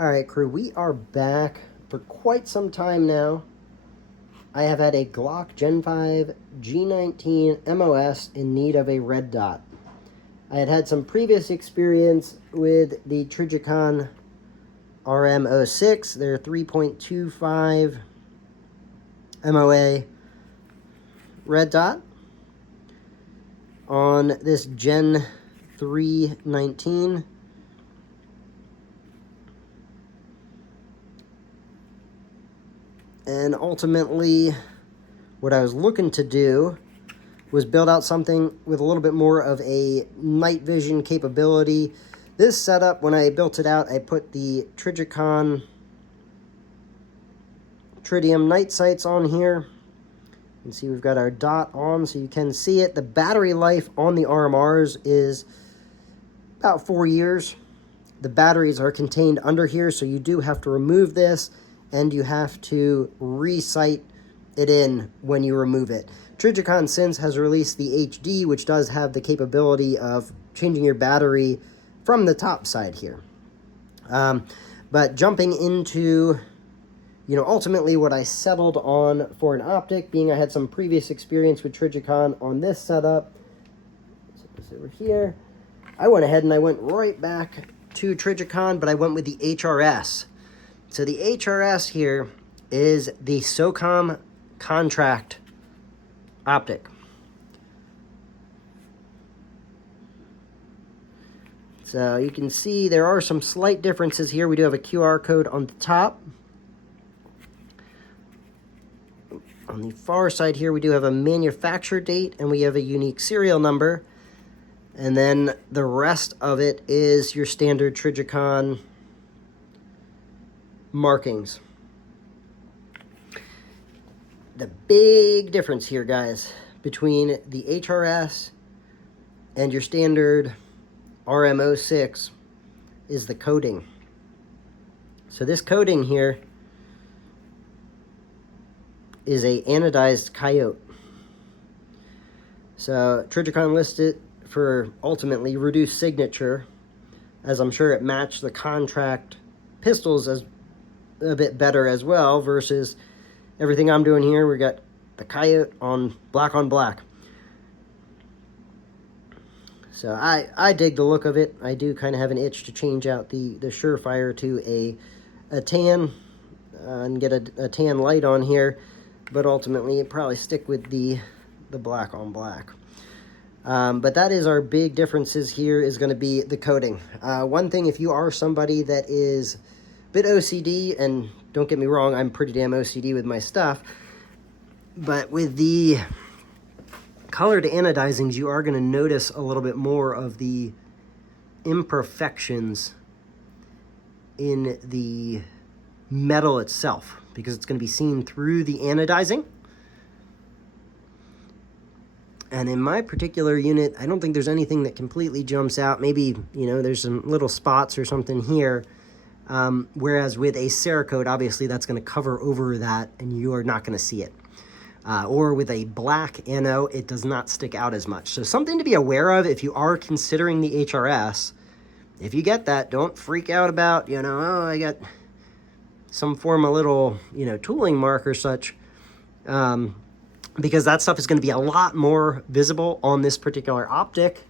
All right, crew, we are back for quite some time now. I have had a Glock Gen 5 G19 MOS in need of a red dot. I had some previous experience with the Trijicon RM06, their 3.25 MOA red dot on this Gen 319. And ultimately, what I was looking to do was build out something with a little bit more of a night vision capability. This setup, when I built it out, I put the Trijicon Tritium night sights on here. You can see we've got our dot on so you can see it. The battery life on the RMRs is about 4 years. The batteries are contained under here, so you do have to remove this, and you have to re-sight it in when you remove it. Trijicon since has released the HD, which does have the capability of changing your battery from the top side here. But jumping into, ultimately what I settled on for an optic, being I had some previous experience with Trijicon on this setup. Set this over here. I went ahead and I went right back to Trijicon, but I went with the HRS. So the HRS here is the SOCOM contract optic. So you can see there are some slight differences here. We do have a QR code on the top. On the far side here, we do have a manufacture date, and we have a unique serial number. And then the rest of it is your standard Trijicon markings. The big difference here, guys, between the HRS and your standard RM06 is the coating. So this coating here is a anodized Coyote. So Trijicon listed for ultimately reduced signature, as I'm sure it matched the contract pistols as a bit better as well, versus everything I'm doing here. We got the Coyote on black. So I dig the look of it. I do kind of have an itch to change out the Surefire to a tan and get a tan light on here, but ultimately probably stick with the black on black. But that is our big differences here, is going to be the coating. One thing, if you are somebody that is a bit OCD, and don't get me wrong, I'm pretty damn OCD with my stuff, but with the colored anodizings, you are going to notice a little bit more of the imperfections in the metal itself, because it's going to be seen through the anodizing. And in my particular unit, I don't think there's anything that completely jumps out. Maybe, there's some little spots or something here. Whereas with a Cerakote, obviously that's going to cover over that and you are not going to see it. Or with a black ano, it does not stick out as much. So something to be aware of if you are considering the HRS. If you get that, don't freak out about, oh, I got some form of little, tooling mark or such. Because that stuff is going to be a lot more visible on this particular optic.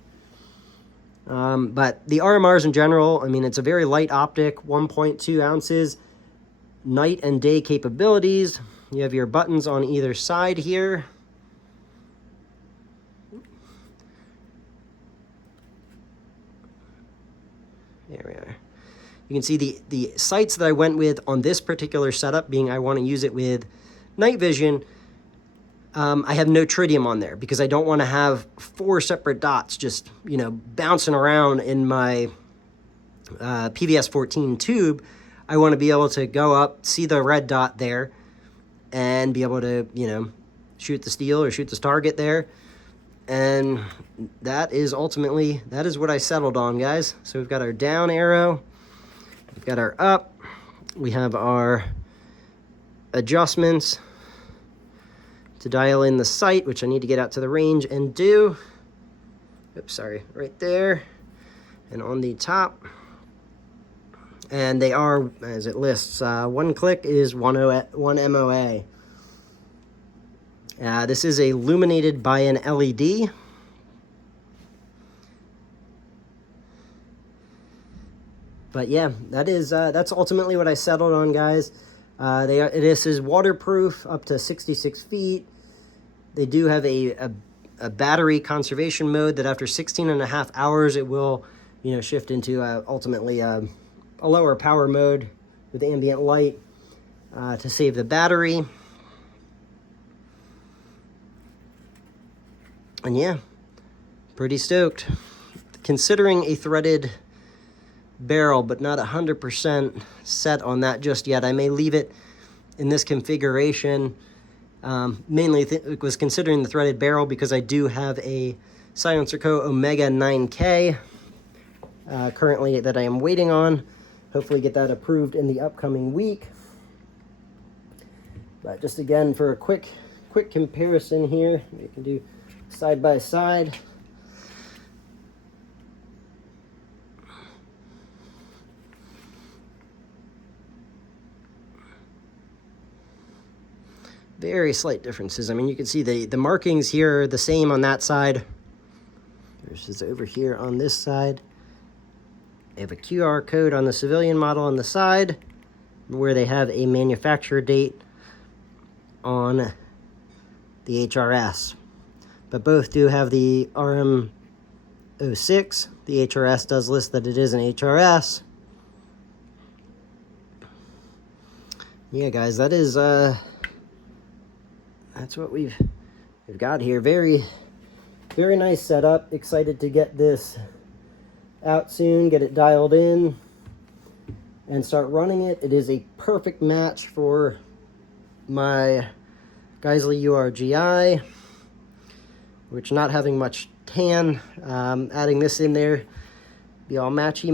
But the RMRs in general, it's a very light optic, 1.2 ounces, night and day capabilities. You have your buttons on either side here. There we are. You can see the sights that I went with on this particular setup, being I want to use it with night vision. I have no tritium on there because I don't want to have 4 separate dots just, bouncing around in my PVS 14 tube. I want to be able to go up, see the red dot there, and be able to, shoot the steel or shoot this target there. And that is ultimately, that is what I settled on, guys. So we've got our down arrow, we've got our up, we have our adjustments to dial in the sight, which I need to get out to the range and do. Oops, sorry, right there. And on the top, And they are, as it lists, one click is one MOA. This is illuminated by an LED. But yeah, that's ultimately what I settled on, guys. This is waterproof up to 66 feet. They do have a battery conservation mode that after 16.5 hours, it will, shift into ultimately a lower power mode with ambient light to save the battery. And yeah, pretty stoked. Considering a threaded barrel, but not 100% set on that just yet. I may leave it in this configuration. Mainly was considering the threaded barrel because I do have a Silencer Co. Omega 9K currently that I am waiting on. Hopefully get that approved in the upcoming week. But just again, for a quick comparison here, we can do side by side. Very slight differences. I mean, you can see the markings here are the same on that side versus over here on this side. They have a QR code on the civilian model on the side where they have a manufacturer date on the HRS. But both do have the RM06. The HRS does list that it is an HRS. Yeah, guys, that is that's what we've got here. Very nice setup. Excited to get this out soon, get it dialed in, and start running it. It is a perfect match for my Geisley URG-I, which not having much tan. Adding this in there, be all matchy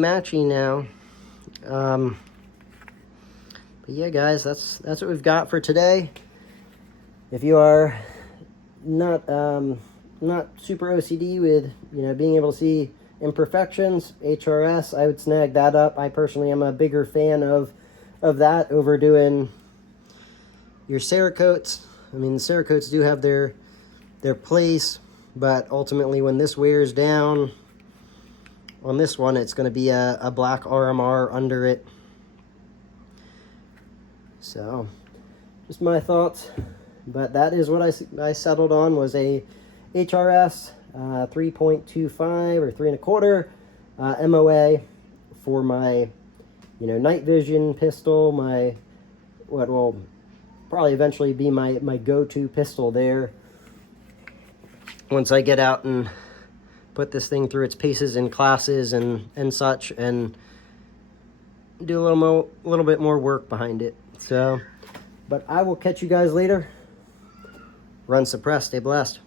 now. But yeah, guys, that's what we've got for today. If you are not super OCD with being able to see imperfections, HRS, I would snag that up. I personally am a bigger fan of that over doing your Cerakotes. I mean, the Cerakotes do have their place, but ultimately when this wears down on this one, it's going to be a black RMR under it. So, just my thoughts. But that is what I settled on, was a HRS 3.25 or 3.25 MOA for my night vision pistol, my what will probably eventually be my go-to pistol there once I get out and put this thing through its paces and classes and such, and do a little bit more work behind it. So, but I will catch you guys later. Run suppressed. Stay blessed.